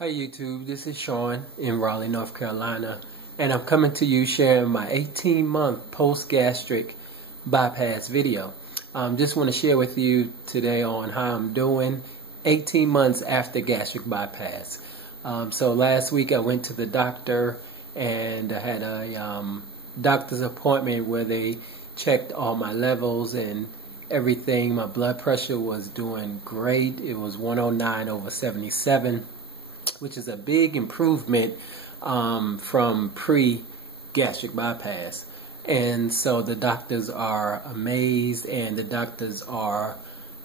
Hi YouTube, this is Shaun in Raleigh, North Carolina, and I'm coming to you sharing my 18-month post-gastric bypass video. Just want to share with you today on how I'm doing 18 months after gastric bypass. So last week I went to the doctor and I had a doctor's appointment where they checked all my levels and everything. My blood pressure was doing great. It was 109/77. Which is a big improvement from pre-gastric bypass. And so the doctors are amazed, and the doctors are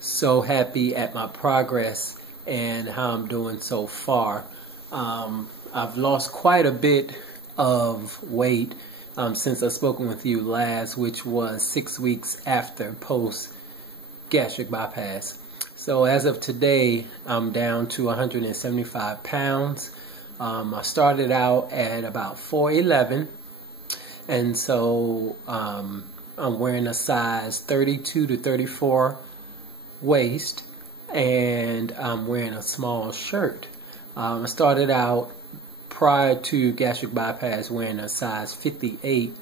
so happy at my progress and how I'm doing so far. I've lost quite a bit of weight since I've spoken with you last, which was 6 weeks after post-gastric bypass. So as of today, I'm down to 175 pounds. I started out at about 4'11", and so I'm wearing a size 32 to 34 waist, and I'm wearing a small shirt. I started out prior to gastric bypass wearing a size 58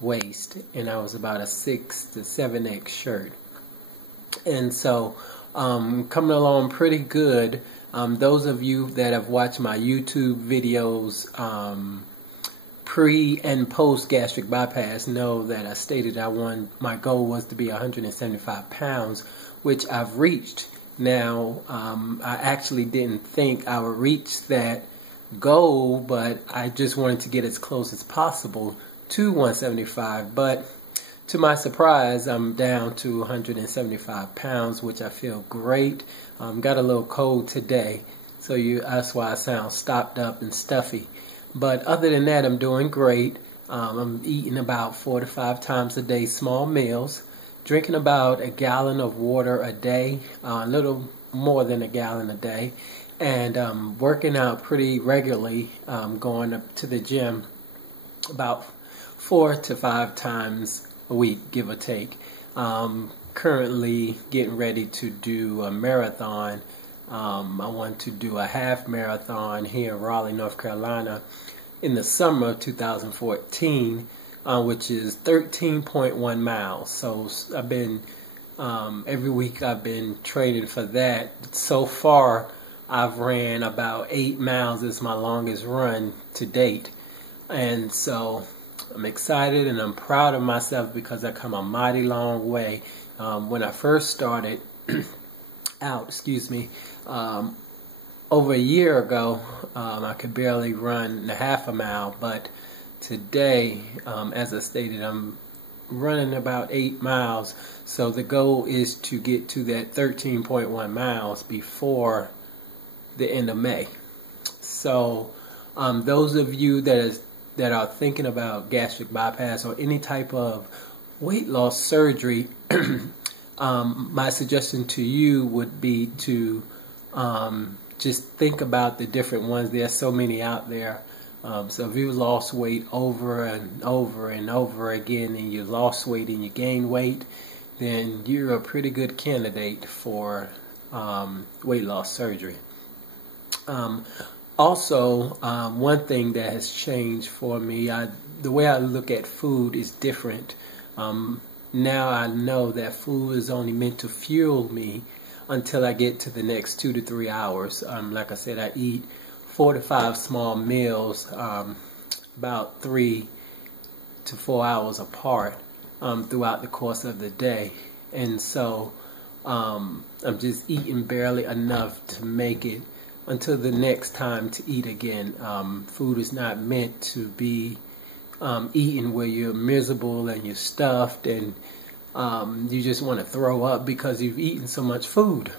waist, and I was about a 6 to 7X shirt. And so coming along pretty good. Those of you that have watched my YouTube videos pre and post gastric bypass know that I stated my goal was to be 175 pounds, which I've reached. Now I actually didn't think I would reach that goal, but I just wanted to get as close as possible to 175. But to my surprise, I'm down to 175 pounds, which I feel great. Got a little cold today, so that's why I sound stopped up and stuffy. But other than that, I'm doing great. I'm eating about 4 to 5 times a day, small meals, drinking about a gallon of water a day, a little more than a gallon a day, and working out pretty regularly, going up to the gym about 4 to 5 times a week, give or take. Currently getting ready to do a marathon. I want to do a half marathon here in Raleigh, North Carolina in the summer of 2014, which is 13.1 miles. So I've been, every week I've been training for that. So far I've ran about 8 miles. It's my longest run to date. And so I'm excited and I'm proud of myself because I come a mighty long way. When I first started out, over a year ago, I could barely run a half a mile, but today, as I stated, I'm running about 8 miles. So the goal is to get to that 13.1 miles before the end of May. So those of you that are thinking about gastric bypass or any type of weight loss surgery, my suggestion to you would be to just think about the different ones. There are so many out there. So if you lost weight over and over and over again, and you lost weight and you gain weight, then you're a pretty good candidate for weight loss surgery. Also, one thing that has changed for me, the way I look at food is different. Now I know that food is only meant to fuel me until I get to the next 2 to 3 hours. Like I said, I eat 4 to 5 small meals, about 3 to 4 hours apart throughout the course of the day. And so I'm just eating barely enough to make it until the next time to eat again. Food is not meant to be eaten where you're miserable and you're stuffed and you just want to throw up because you've eaten so much food.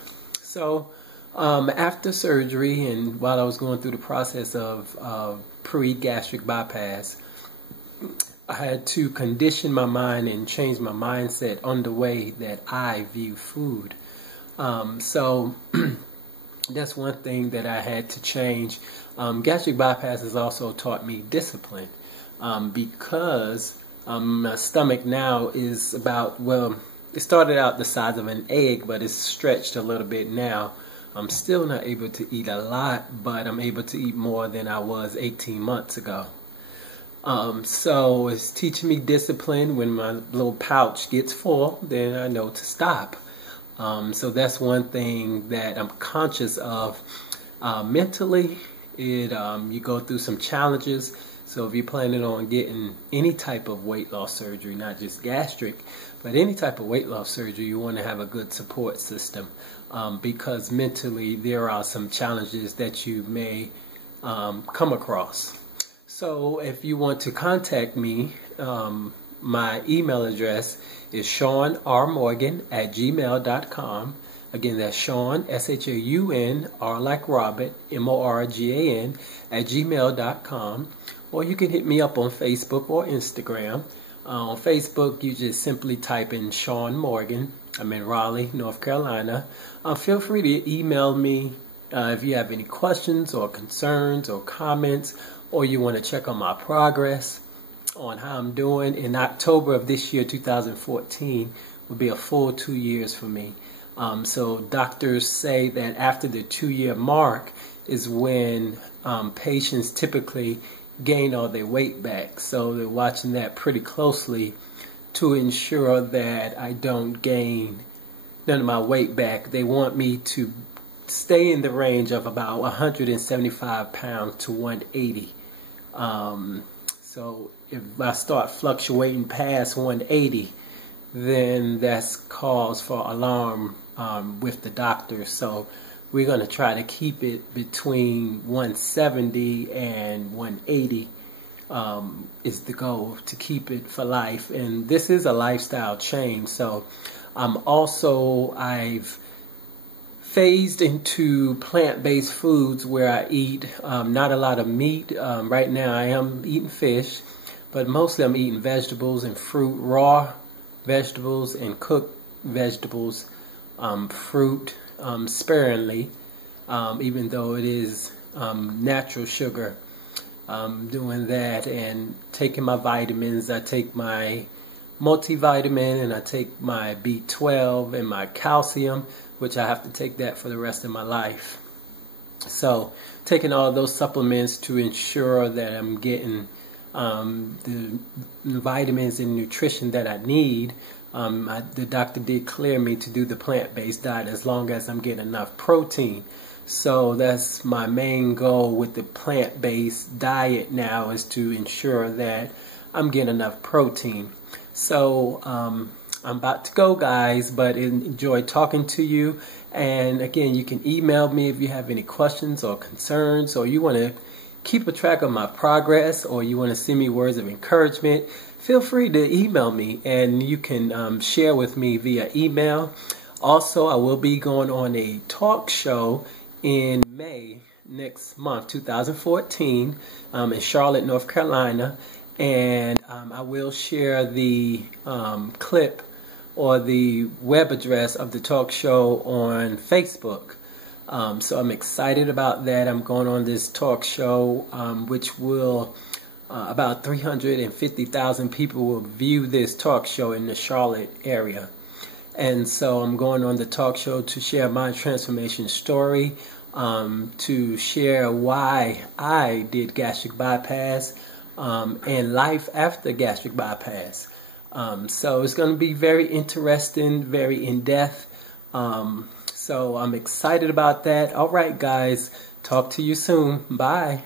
So after surgery and while I was going through the process of pre-gastric bypass, I had to condition my mind and change my mindset on the way that I view food. So that's one thing that I had to change. Gastric bypass has also taught me discipline because my stomach now is about, well, it started out the size of an egg, but it's stretched a little bit now. I'm still not able to eat a lot, but I'm able to eat more than I was 18 months ago. So it's teaching me discipline. When my little pouch gets full, then I know to stop. So that's one thing that I'm conscious of. Mentally, you go through some challenges. So if you're planning on getting any type of weight loss surgery, not just gastric, but any type of weight loss surgery, you want to have a good support system, because mentally there are some challenges that you may come across. So if you want to contact me, my email address is shaunrmorgan@gmail.com. Again, that's Shaun, S-H-A-U-N, R like Robert, M-O-R-G-A-N, @gmail.com. Or you can hit me up on Facebook or Instagram. On Facebook, you just simply type in Shaun Morgan. I'm in Raleigh, North Carolina. Feel free to email me if you have any questions or concerns or comments, or you want to check on my progress on how I'm doing. In October of this year, 2014, will be a full 2 years for me. So doctors say that after the 2-year mark is when patients typically gain all their weight back. So they're watching that pretty closely to ensure that I don't gain none of my weight back. They want me to stay in the range of about 175 pounds to 180. So if I start fluctuating past 180, then that's cause for alarm with the doctor. So we're going to try to keep it between 170 and 180 is the goal, to keep it for life. And this is a lifestyle change. So I've phased into plant-based foods where I eat not a lot of meat. Right now I am eating fish, but mostly I'm eating vegetables and fruit, raw vegetables and cooked vegetables, fruit sparingly, even though it is natural sugar. Doing that and taking my vitamins. I take my multivitamin and I take my B12 and my calcium, which I have to take that for the rest of my life. So taking all those supplements to ensure that I'm getting the vitamins and nutrition that I need. The doctor did clear me to do the plant-based diet as long as I'm getting enough protein. So that's my main goal with the plant-based diet now, is to ensure that I'm getting enough protein. So I'm about to go, guys, but enjoy talking to you. And again, you can email me if you have any questions or concerns, or you want to keep a track of my progress, or you want to send me words of encouragement. Feel free to email me, and you can share with me via email. Also, I will be going on a talk show in May next month, 2014, in Charlotte, North Carolina. And I will share the clip or the web address of the talk show on Facebook. So I'm excited about that. I'm going on this talk show, which will, about 350,000 people will view this talk show in the Charlotte area. And so I'm going on the talk show to share my transformation story, to share why I did gastric bypass, and life after gastric bypass. So it's going to be very interesting, very in-depth. So I'm excited about that. All right, guys. Talk to you soon. Bye.